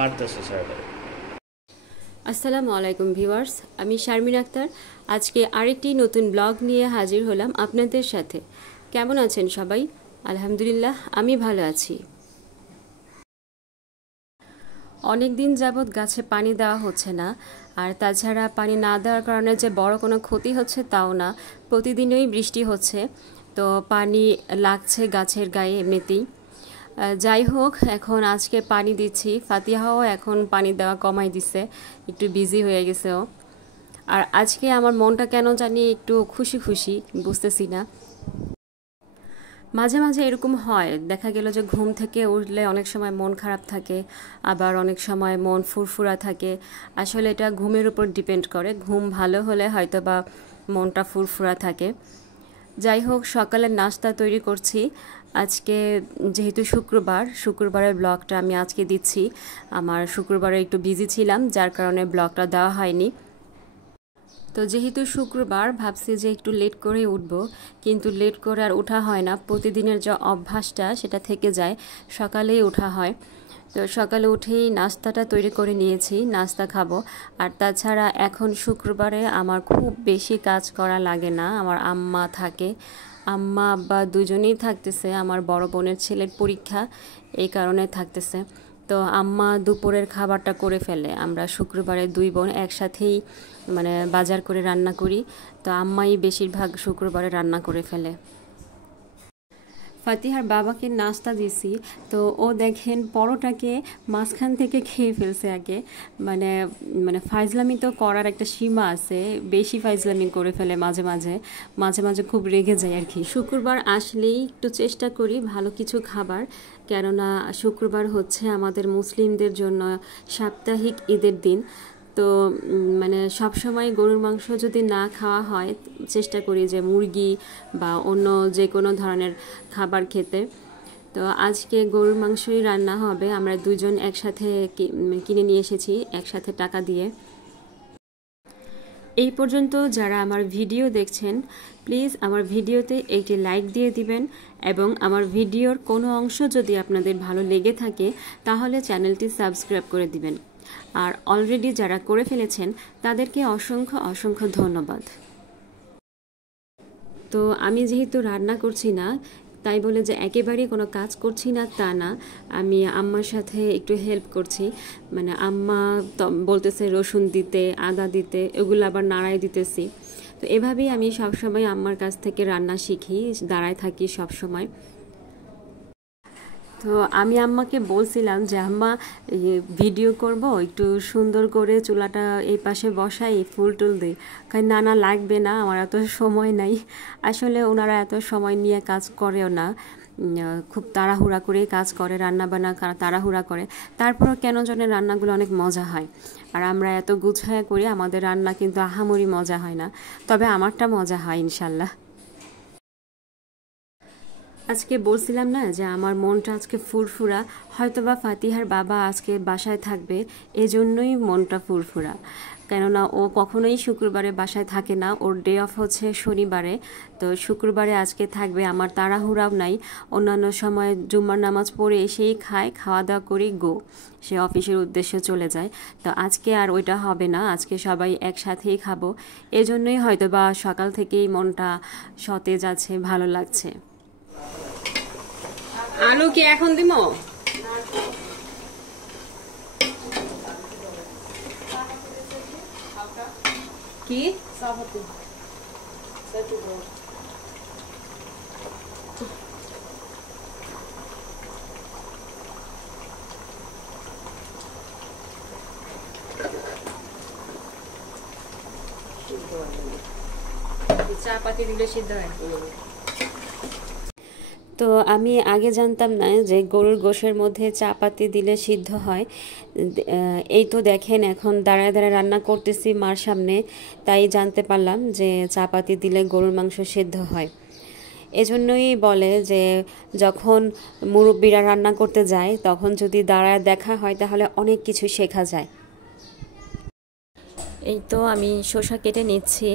মারতেছে স্যার। আসসালামু আলাইকুম ভিউয়ার্স, আমি শারমিন আক্তার। আজকে আরেকটি নতুন ব্লগ নিয়ে হাজির হলাম আপনাদের সাথে। কেমন আছেন সবাই? আলহামদুলিল্লাহ, আমি ভালো আছি। অনেক দিন যাবৎ গাছে পানি দেওয়া হচ্ছে না, আর তাছাড়া পানি না দেওয়ার কারণে যে বড় কোনো ক্ষতি হচ্ছে তাও না। প্রতিদিনই বৃষ্টি হচ্ছে, তো পানি লাগছে গাছের গায়ে এমনিতেই। যাই হোক, এখন আজকে পানি দিচ্ছি। ফাতিহাও এখন পানি দেওয়া কমাই দিছে, একটু বিজি হয়ে গেছে ও। আর আজকে আমার মনটা কেন জানি একটু খুশি খুশি, বুঝতেছি না। মাঝে মাঝে এরকম হয়, দেখা গেল যে ঘুম থেকে উঠলে অনেক সময় মন খারাপ থাকে, আবার অনেক সময় মন ফুরফুরা থাকে। আসলে এটা ঘুমের উপর ডিপেন্ড করে। ঘুম ভালো হলে হয়তো বা মনটা ফুরফুরা থাকে। যাই হোক, সকালের নাস্তা তৈরি করছি। আজকে যেহেতু শুক্রবারের ব্লগটা আমি আজকে দিচ্ছি। আমার শুক্রবারে একটু বিজি ছিলাম, যার কারণে ব্লগটা দেওয়া হয়নি। তো যেহেতু শুক্রবার, ভাবছি যে একটু লেট করে উঠব, কিন্তু লেট করে আর ওঠা হয় না। প্রতিদিনের যে অভ্যাসটা সেটা থেকে যায়, সকালেই ওঠা হয়। তো সকালে উঠেই নাস্তাটা তৈরি করে নিয়েছি, নাস্তা খাবো। আর তাছাড়া এখন শুক্রবারে আমার খুব বেশি কাজ করা লাগে না, আমার আম্মা থাকে। আম্মা আব্বা দুজনেই থাকতেছে। আমার বড় বোনের ছেলের পরীক্ষা, এই কারণে থাকতেছে। তো আম্মা দুপুরের খাবারটা করে ফেলে। আমরা শুক্রবারে দুই বোন একসাথেই বাজার করে রান্না করি। তো আম্মাই বেশিরভাগ শুক্রবারে রান্না করে ফেলে। ফাতিহার বাবাকে নাস্তা দিছি, তো ও দেখেন পরোটাকে মাঝখান থেকে খেয়ে ফেলছে আগে। মানে মানে ফাইজলামি তো করার একটা সীমা আছে, বেশি ফাইজলামি করে ফেলে মাঝে মাঝে। মাঝে মাঝে খুব রেগে যায় আর কি। শুক্রবার আসলেই একটু চেষ্টা করি ভালো কিছু খাবার, কেননা শুক্রবার হচ্ছে আমাদের মুসলিমদের জন্য সাপ্তাহিক ঈদের দিন। তো সব সময় গরুর মাংস যদি না খাওয়া হয়, চেষ্টা করি যে মুরগি বা অন্য যে কোনো ধরনের খাবার খেতে। তো আজকে গরুর মাংসই রান্না হবে। আমরা দুজন একসাথে কিনে নিয়ে এসেছি, একসাথে টাকা দিয়ে। এই পর্যন্ত যারা আমার ভিডিও দেখছেন, প্লিজ আমার ভিডিওতে একটি লাইক দিয়ে দিবেন, এবং আমার ভিডিওর কোনো অংশ যদি আপনাদের ভালো লেগে থাকে তাহলে চ্যানেলটি সাবস্ক্রাইব করে দিবেন। আর অলরেডি যারা করে ফেলেছেন তাদেরকে অসংখ্য অসংখ্য ধন্যবাদ। তো আমি যেহেতু রান্না করছি না, তাই বলে যে একেবারেই কোনো কাজ করছি না তা না। আমি আম্মার সাথে একটু হেল্প করছি। আম্মা বলতেছে রসুন দিতে, আদা দিতে, এগুলো আবার নাড়াই দিতেছি। তো এভাবেই আমি সবসময় আম্মার কাছ থেকে রান্না শিখি, দাঁড়ায় থাকি সব সময়। তো আমি আম্মাকে বলছিলাম যে আম্মা, ভিডিও করব, একটু সুন্দর করে চুলাটা এই পাশে বসাই, ফুল টুল দিই। না না, লাগবে না, আমার এত সময় নাই। আসলে ওনারা এত সময় নিয়ে কাজ করেও না, খুব তাড়াহুড়া করে কাজ করে, রান্নাবান্না তাড়াহুড়া করে। তারপরও কেন জানে রান্নাগুলো অনেক মজা হয়। আর আমরা এত গুছায়া করি, আমাদের রান্না কিন্তু আহামরি মজা হয় না, তবে আমারটা মজা হয় ইনশাল্লাহ। আজকে বলছিলাম না যে আমার মনটা আজকে ফুরফুরা। হয়তোবা ফাতিহার বাবা আজকে বাসায় থাকবে, এজন্যই মনটা ফুরফুরা। কেননা ও কখনোই শুক্রবারে বাসায় থাকে না, ওর ডে অফ হচ্ছে শনিবারে। তো শুক্রবারে আজকে থাকবে, আমার তাড়াহুড়াও নাই। অন্যান্য সময় জুম্মার নামাজ পড়ে এসেই খায়, খাওয়া দাওয়া করে গো, সে অফিসের উদ্দেশ্যে চলে যায়। তো আজকে আর ওইটা হবে না, আজকে সবাই একসাথেই খাবো। এজন্যই হয়তোবা সকাল থেকেই মনটা সতেজ আছে, ভালো লাগছে। আলু কি এখন দিব? কি চা পাতি দিলে সিদ্ধ হয়। তো আমি আগে জানতাম না যে গরুর গোশের মধ্যে চা পাতি দিলে সিদ্ধ হয়। এই তো দেখেন এখন দাঁড়ায় দাঁড়ায় রান্না করতেছি মার সামনে, তাই জানতে পারলাম যে চা পাতি দিলে গরুর মাংস সিদ্ধ হয়। এজন্যই বলে যে যখন মুরব্বীরা রান্না করতে যায় তখন যদি দাঁড়ায় দেখা হয় তাহলে অনেক কিছু শেখা যায়। এই তো আমি শসা কেটে নিচ্ছি,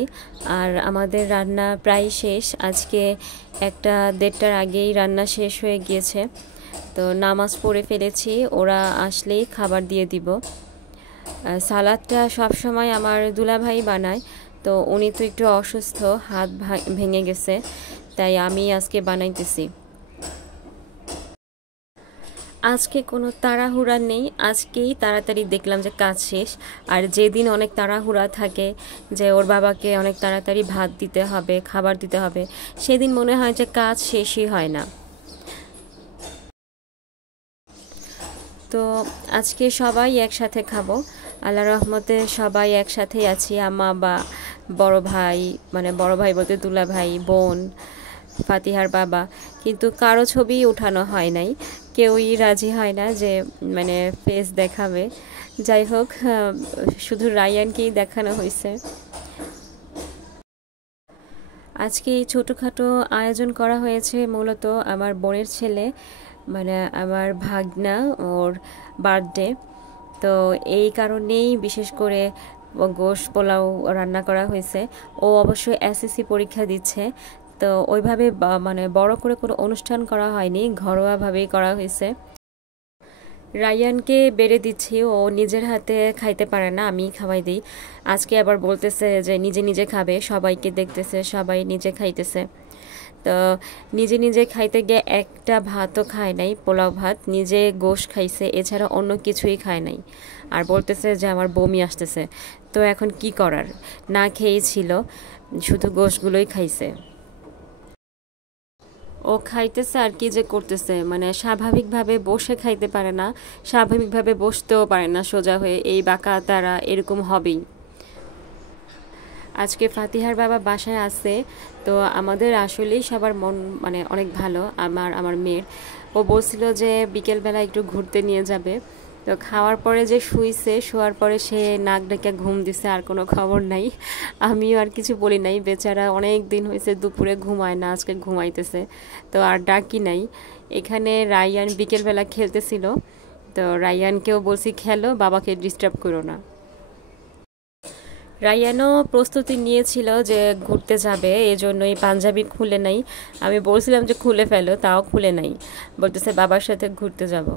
আর আমাদের রান্না প্রায় শেষ। আজকে 1-1:30টার আগেই রান্না শেষ হয়ে গিয়েছে। তো নামাজ পড়ে ফেলেছি, ওরা আসলেই খাবার দিয়ে দিব। সালাদটা সবসময় আমার দুলাভাই বানায়, তো উনি তো একটু অসুস্থ, হাত ভেঙে গেছে, তাই আমি আজকে বানাইতেছি। আজকে কোনো তাড়াহুড়া নেই, আজকেই তাড়াতাড়ি দেখলাম যে কাজ শেষ। আর যেদিন অনেক তাড়াহুড়া থাকে যে ওর বাবাকে অনেক তাড়াতাড়ি ভাত দিতে হবে, খাবার দিতে হবে, সেদিন মনে হয় যে কাজ শেষই হয় না। তো আজকে সবাই একসাথে খাবো, আল্লাহর রহমতে সবাই একসাথেই আছি। আম্মা বা বড় ভাই, মানে বড় ভাই বলতে দুলা ভাই, বোন, ফাতিহার বাবা, কিন্তু কারো ছবি উঠানো হয় নাই, কেউই রাজি হয় না যে মানে ফেস দেখাবে। যাই হোক, শুধু রায়ানকেই দেখানো হয়েছে। আজকে এই ছোটোখাটো আয়োজন করা হয়েছে মূলত আমার বোনের ছেলে, মানে আমার ভাগনা, ওর বার্থডে। তো এই কারণেই বিশেষ করে গোশ পোলাও রান্না করা হয়েছে। ও অবশ্যই এসএসসি পরীক্ষা দিচ্ছে, তো ওইভাবে মানে বড় করে কোনো অনুষ্ঠান করা হয়নি, ঘরোয়াভাবেই করা হয়েছে। রায়ানকে বেড়ে দিচ্ছি, ও নিজের হাতে খাইতে পারে না, আমি খাওয়াই দিই। আজকে আবার বলতেছে যে নিজে নিজে খাবে, সবাইকে দেখতেছে সবাই নিজে খাইতেছে। তো নিজে নিজে খাইতে গিয়ে একটা ভাতও খায় নাই, পোলাও ভাত, নিজে গোশ খাইছে, এছাড়া অন্য কিছুই খায় নাই। আর বলতেছে যে আমার বমি আসতেছে। তো এখন কি করার, না খেয়েই ছিল, শুধু গোশগুলোই খাইছে। ও খাইতেছে আর কি যে করতেছে, মানে স্বাভাবিকভাবে বসে খাইতে পারে না, স্বাভাবিকভাবে বসতেও পারে না সোজা হয়ে, এই বাঁকা তারা এরকম হবেই। আজকে ফাতিহার বাবা বাসায় আছে, তো আমাদের আসলেই সবার মন মানে অনেক ভালো, আমার মেয়ের। ও বলছিল যে বিকেলবেলা একটু ঘুরতে নিয়ে যাবে। তো খাওয়ার পরে যে শুইছে, শোয়ার পরে সে নাক ডেকে ঘুম দিছে, আর কোনো খবর নাই। আমিও আর কিছু বলি নাই, বেচারা অনেক দিন হয়েছে দুপুরে ঘুমায় না, আজকে ঘুমাইতেছে, তো আর ডাকি নাই। এখানে রায়ান বিকেলবেলা খেলতেছিল, তো রায়ানকেও বলছি খেলো, বাবাকে ডিস্টার্ব করো না। রায়ানও প্রস্তুতি নিয়েছিল যে ঘুরতে যাবে, এই জন্যই পাঞ্জাবি খুলে নাই। আমি বলছিলাম যে খুলে ফেলো, তাও খুলে নাই, বলতেছে বাবার সাথে ঘুরতে যাব।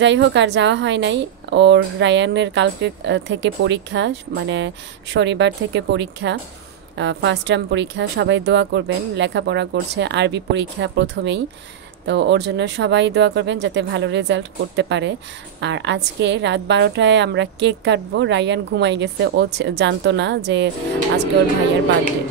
যাই হোক, আর যাওয়া হয় নাই। ওর রায়ানের কালকে থেকে পরীক্ষা, মানে শনিবার থেকে পরীক্ষা, ফার্স্ট টার্ম পরীক্ষা। সবাই দোয়া করবেন, লেখাপড়া করছে, আরবি পরীক্ষা প্রথমেই, তো ওর জন্য সবাই দোয়া করবেন যাতে ভালো রেজাল্ট করতে পারে। আর আজকে রাত 12টায় আমরা কেক কাটবো। রায়ান ঘুমাই গেছে, ও জানতো না যে আজকে ওর ভাইয়ের বার্থডে।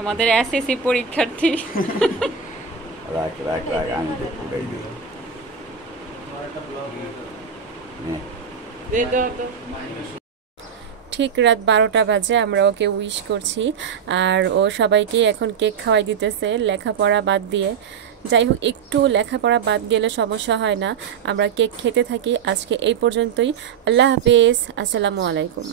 আমাদের এসএসসি পরীক্ষার্থী। ঠিক রাত 12টা বাজে, আমরা ওকে উইশ করছি, আর ও সবাইকে এখন কেক খাওয়াই দিতেছে লেখাপড়া বাদ দিয়ে। যাই হোক, একটু লেখাপড়া বাদ গেলে সমস্যা হয় না, আমরা কেক খেতে থাকি। আজকে এই পর্যন্তই, আল্লাহ হাফেজ, আসসালামু আলাইকুম।